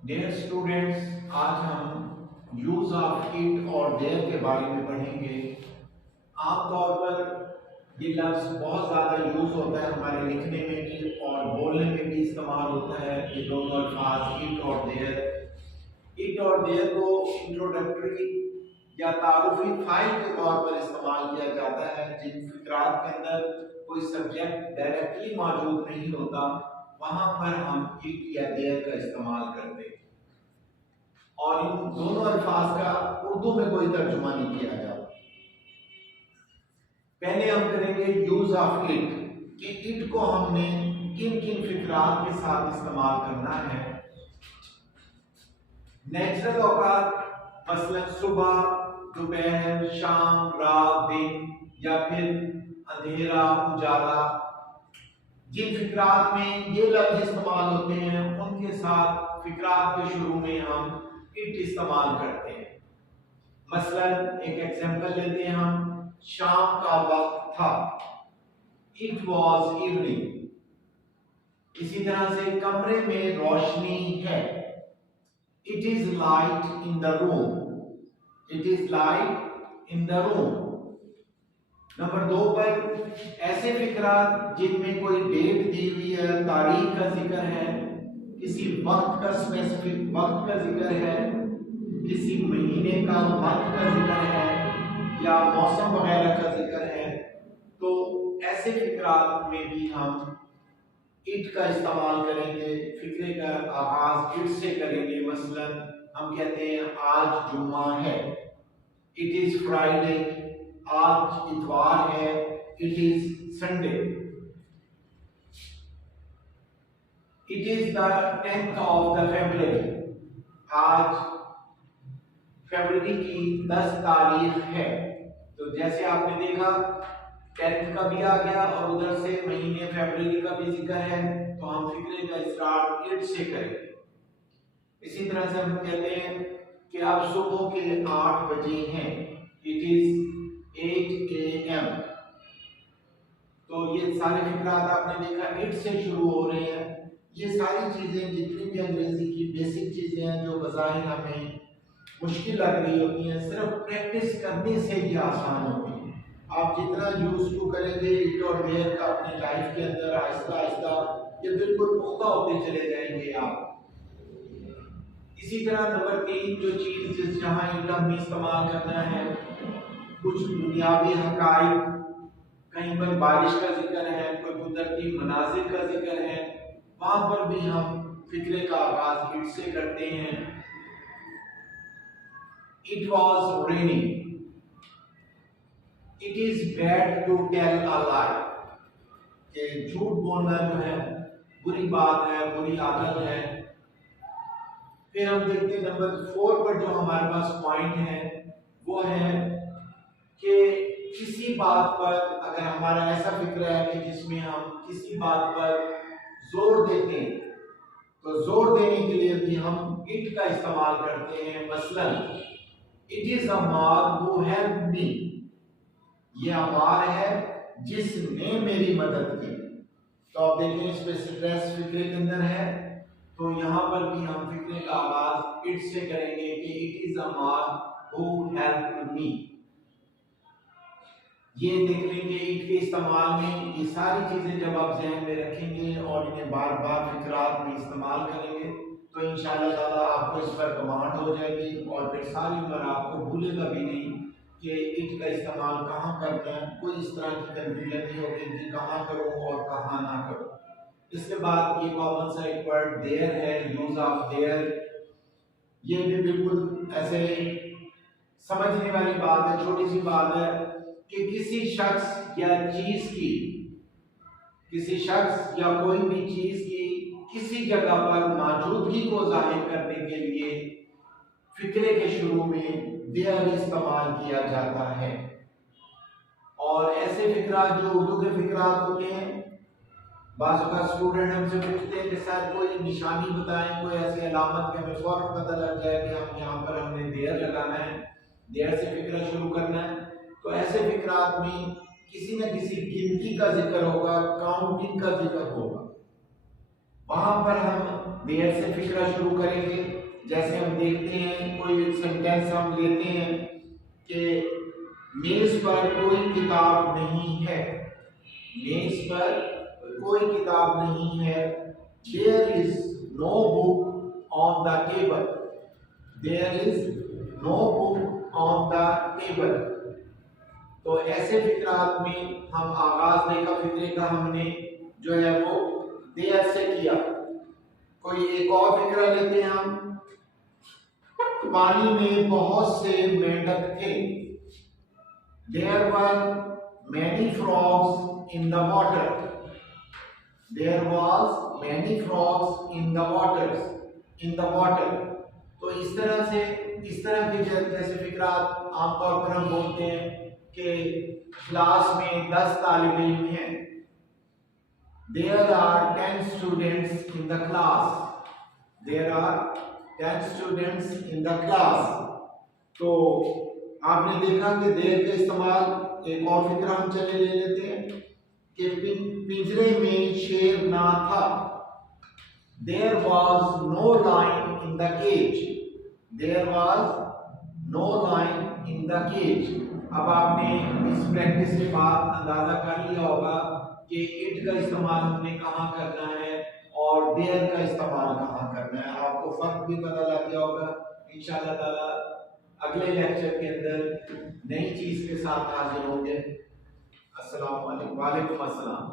Dear students, आज हम use of it और देयर के बारे में पढ़ेंगे। आमतौर पर ये लफ्ज बहुत ज़्यादा यूज होता है, हमारे लिखने में भी और बोलने में भी इस्तेमाल होता है। ये दोनों अल्फाज इट और देयर। इट और देयर को इंट्रोडक्टरी या तारुफी फाइल के तौर पर इस्तेमाल किया जाता है। जिन फिक्रात के अंदर कोई सब्जेक्ट डायरेक्टली मौजूद नहीं होता, वहां पर हम इट या देयर का इस्तेमाल करते हैं। और इन दोनों अल्फाज का उर्दू में कोई तर्जुमा नहीं किया जाता। पहले हम करेंगे यूज ऑफ इट, कि इट को हमने किन किन फिक्रात के साथ इस्तेमाल करना है। नेचुरल औकात मसलन सुबह, दोपहर, शाम, रात, दिन या फिर अंधेरा, उजाला, जिन फिक्रात में ये लफ्ज इस्तेमाल होते हैं उनके साथ फिक्रात के शुरू में हम इट इस्तेमाल करते हैं। मसलन एक एग्जांपल लेते हैं हम, शाम का वक्त था, इट वॉज इवनिंग। इसी तरह से कमरे में रोशनी है, it is light in the room, it is light in the room. Number 2 पर ऐसे फिक्रात जिनमें कोई डेट दी हुई है, तारीख का जिक्र है, किसी वक्त का स्पेसिफिक वक्त का जिक्र है, किसी महीने का मंथ का जिक्र है या मौसम वगैरह का जिक्र है, तो ऐसे फिक्रात में भी हम इट का इस्तेमाल करेंगे। फिक्रे का आगाज इट से करेंगे। मसलन हम कहते हैं आज जुम्मा है, इट इज फ्राइडे, आज इतवार है, it is Sunday. It is the 10th of the February, आज फरवरी की 10 तारीख है। तो जैसे आपने देखा 10th का भी आ गया और उधर से महीने फरवरी का भी जिक्र है, तो हम फिक्रे का स्टार्ट इट से करेंगे। इसी तरह से हम कहते हैं कि अब सुबह के 8 बजे हैं, इट इज 8 AM। तो ये सारे फिक्रात आपने देखा इट से शुरू हो रहे हैं। ये सारी चीजें जितनी भी अंग्रेजी की बेसिक चीजें हैं जो बज़ाहिर हमें मुश्किल लग रही होती हैं, सिर्फ प्रैक्टिस करने से ही आसान होती है। आप जितना यूज टू करेंगे इट और देयर का अपनी लाइफ के अंदर, आहिस्ता आहिस्ता ये बिल्कुल पुख्ता होते चले जाएंगे आप। इसी तरह नंबर 3 जो चीज जहां इट हमने इस्तेमाल करना है, कुछ दुनियावी हकाइक, कहीं पर बारिश का जिक्र है, कोई कुदरती मनाजिर का जिक्र है, वहां पर भी हम फिक्रे का आगाज इट से करते हैं। It was raining, it is bad to tell a lie, कि झूठ बोलना जो है बुरी बात है, बुरी आदत है। फिर हम देखते हैं नंबर 4 पर जो हमारे पास पॉइंट है वो है कि किसी बात पर अगर हमारा ऐसा फिक्र है कि जिसमें हम किसी बात पर जोर देते हैं, तो जोर देने के लिए भी हम इट का इस्तेमाल करते हैं। मसलन it is Ammar who help me, ये अम्मार है जिसने मेरी मदद की। तो आप देखें इस पे स्ट्रेस फिक्रे के अंदर है, तो यहाँ पर भी हम फिक्रे का आगाज इट से करेंगे कि it is Ammar who help me. ये देख लेंगे इट के इस्तेमाल में, ये सारी चीजें जब आप जहन में रखेंगे और इन्हें बार बार फिक्रात में इस्तेमाल करेंगे तो इंशाअल्लाह ताला आपको इस पर कमांड हो जाएगी और फिर सारी उम्र आपको भूलेगा भी नहीं कि इट का इस्तेमाल कहाँ करना है। कोई इस तरह की कंफ्यूजन नहीं होगी कि कहाँ करूँ और कहाँ ना करूँ। इसके बाद ये कॉमन सा एक वर्ड देयर है, यूज ऑफ देयर। ये भी बिल्कुल ऐसे समझने वाली बात है, छोटी सी बात है कि किसी शख्स या चीज की, किसी शख्स या कोई भी चीज की किसी जगह पर मौजूदगी को जाहिर करने के लिए फिक्रे के शुरू में देयर इस्तेमाल किया जाता है। और ऐसे फिक्रात जो उर्दू के फिक्रात होते हैं, बाज़ का स्टूडेंट हमसे पूछते हैं कि सर कोई निशानी बताएं, कोई ऐसी अलामत कि हमें फौरन पता लग जाए कि हम यहाँ पर हमने देयर लगाना है, देयर से फिक्रा शुरू करना है। तो ऐसे फिक्रात में किसी न किसी गिनती का जिक्र होगा, काउंटिंग का जिक्र होगा, वहां पर हम देयर से फिक्रा शुरू करेंगे। जैसे हम देखते हैं कोई एक सेंटेंस हम लेते हैं कि मेज पर कोई किताब नहीं है, मेज पर कोई किताब नहीं है। There is no book on the table, there is no book on the table. तो ऐसे फिक्रात में हम आगाज देखा फिक्रे का हमने जो है वो देयर से किया। कोई एक और फिक्रा लेते हैं हम, पानी में बहुत से मेंढक थे। There were many frogs in the water. There was many frogs in the waters. In the water. तो इस तरह के जैसे फिक्रात आमतौर पर हम बोलते हैं कि क्लास में 10 तालिब इल्म हैं। There are 10 students in the class. There are 10 students in the class. तो आपने देखा कि देर का इस्तेमाल एक और फिक्रा हम चले ले लेते हैं कि पिंजरे में शेर ना था। There was no lion in the cage. There was no lion in the cage. अब आपने इस प्रैक्टिस के बाद अंदाजा कर लिया होगा कि इट का इस्तेमाल हमने कहाँ करना है और देयर का इस्तेमाल कहाँ करना है। आपको फर्क भी पता लग गया होगा। इंशाअल्लाह ताला अगले लेक्चर के अंदर नई चीज के साथ हाजिर होंगे। अस्सलाम वालेकुम। वालेकुम अस्सलाम।